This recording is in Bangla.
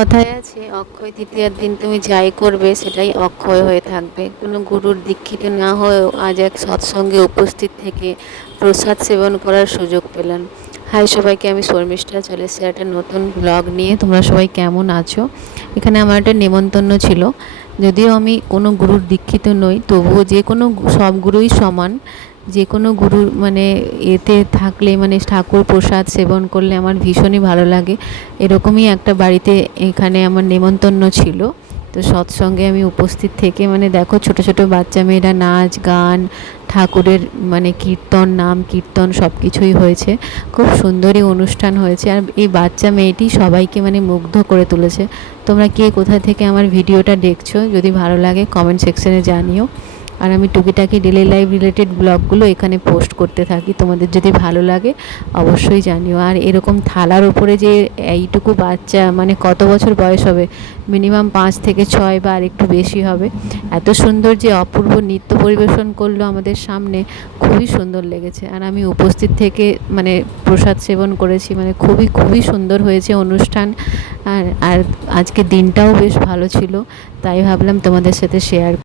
কথায় আছে, অক্ষয় তৃতীয়ার দিন তুমি যাই করবে সেটাই অক্ষয় হয়ে থাকবে। কোনো গুরুর দীক্ষিত না হয়েও আজ এক সৎসঙ্গে উপস্থিত থেকে প্রসাদ সেবন করার সুযোগ পেলাম। হাই সবাইকে, আমি শর্মিষ্ঠা চলে এসেছি একটা নতুন ব্লগ নিয়ে। তোমরা সবাই কেমন আছো? এখানে আমার একটা নেমন্তন্ন ছিল। যদিও আমি কোনো গুরুর দীক্ষিত নই, তবুও যে কোনো সব গুরুই সমান। যে কোনো গুরুর মানে এতে থাকলে মানে ঠাকুর প্রসাদ সেবন করলে আমার ভীষণই ভালো লাগে। এরকমই একটা বাড়িতে এখানে আমার নেমন্তন্ন ছিল। তো সৎসঙ্গে আমি উপস্থিত থেকে মানে দেখো, ছোট ছোট বাচ্চা মেয়েরা নাচ গান, ঠাকুরের মানে কীর্তন, নাম কীর্তন সব কিছুই হয়েছে। খুব সুন্দরই অনুষ্ঠান হয়েছে। আর এই বাচ্চা মেয়েটি সবাইকে মানে মুগ্ধ করে তুলেছে। তোমরা কে কোথা থেকে আমার ভিডিওটা দেখছো, যদি ভালো লাগে কমেন্ট সেকশনে জানিও। আর আমি টুকিটাকি ডেলি লাইফ রিলেটেড ব্লগগুলো এখানে পোস্ট করতে থাকি, তোমাদের যদি ভালো লাগে অবশ্যই জানিও। আর এরকম থালার উপরে যে এইটুকু বাচ্চা, মানে কত বছর বয়স হবে, মিনিমাম 5 থেকে 6 বা আর একটু বেশি হবে, এত সুন্দর যে অপূর্ব নৃত্য পরিবেশন করলো আমাদের সামনে, খুবই সুন্দর লেগেছে। আর আমি উপস্থিত থেকে মানে প্রসাদ সেবন করেছি, মানে খুবই খুবই সুন্দর হয়েছে অনুষ্ঠান। আর আর আজকে দিনটাও বেশ ভালো ছিল, তাই ভাবলাম তোমাদের সাথে শেয়ার